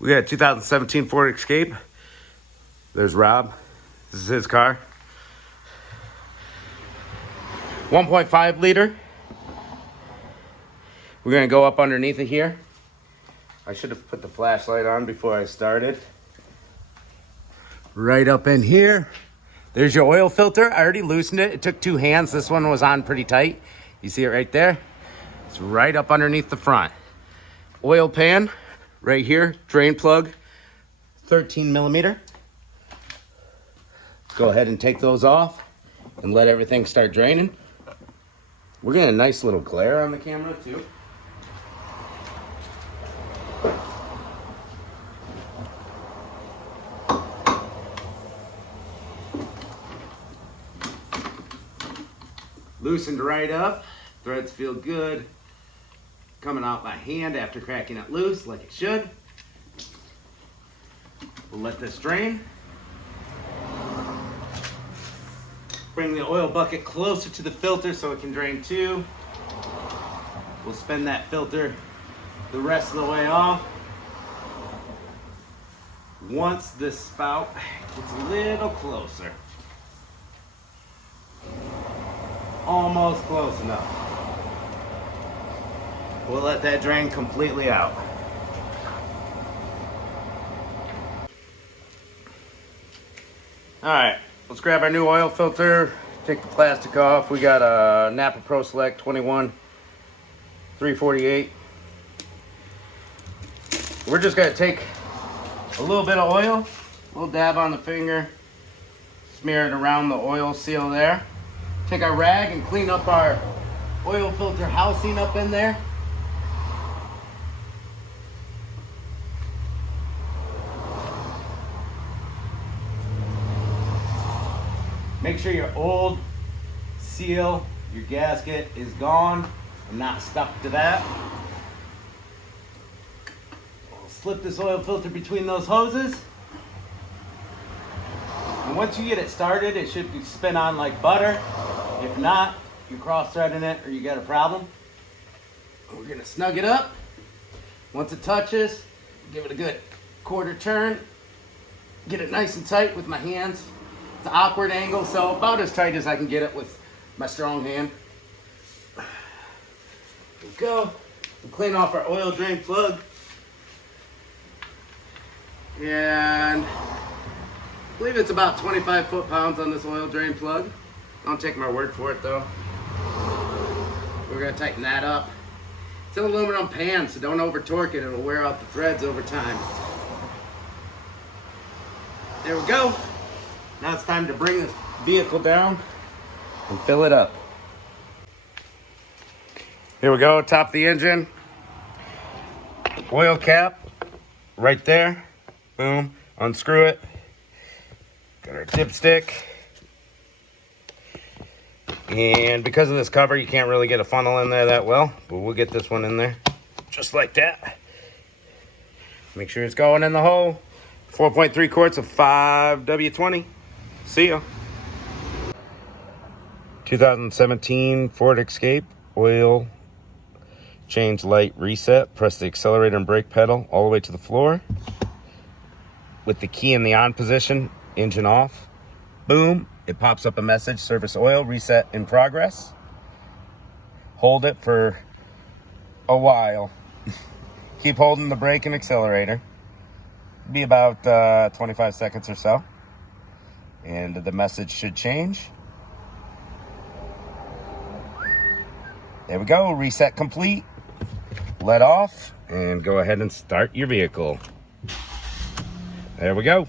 We got a 2017 Ford Escape. There's Rob. This is his car. 1.5 liter. We're gonna go up underneath it here. I should have put the flashlight on before I started. Right up in here. There's your oil filter. I already loosened it. It took 2 hands. This one was on pretty tight. You see it right there? It's right up underneath the front. Oil pan right here. Drain plug, 13 millimeter. Go ahead and take those off and let everything start draining. We're getting a nice little glare on the camera too. Loosened right up. Threads feel good. Coming out by hand after cracking it loose like it should. We'll let this drain. Bring the oil bucket closer to the filter so it can drain too. We'll spin that filter the rest of the way off. Once this spout gets a little closer. Almost close enough. We'll let that drain completely out. Alright, let's grab our new oil filter, take the plastic off. We got a Napa Pro Select 21 348. We're just going to take a little bit of oil, a little dab on the finger, smear it around the oil seal there. Take our rag and clean up our oil filter housing up in there. Make sure your old seal, your gasket is gone and not stuck to that. We'll slip this oil filter between those hoses. And once you get it started, it should spin on like butter. If not, you're cross-threading it or you got a problem. We're gonna snug it up. Once it touches, give it a good quarter turn. Get it nice and tight with my hands. It's an awkward angle, so about as tight as I can get it with my strong hand. There we go. We'll clean off our oil drain plug. And I believe it's about 25 foot-pounds on this oil drain plug. Don't take my word for it though. We're gonna tighten that up. It's an aluminum pan, so don't over torque it. It'll wear out the threads over time. There we go. Now it's time to bring this vehicle down and fill it up. Here we go, top of the engine. Oil cap right there. Boom, unscrew it. Got our dipstick. And because of this cover, you can't really get a funnel in there that well, but we'll get this one in there just like that. Make sure it's going in the hole. 4.3 quarts of 5W20. See ya. 2017 Ford Escape, oil change light reset. Press the accelerator and brake pedal all the way to the floor. With the key in the on position, engine off. Boom, it pops up a message, service oil reset in progress. Hold it for a while. Keep holding the brake and accelerator. Be about 25 seconds or so. And the message should change. There we go, reset complete. Let off and go ahead and start your vehicle. There we go.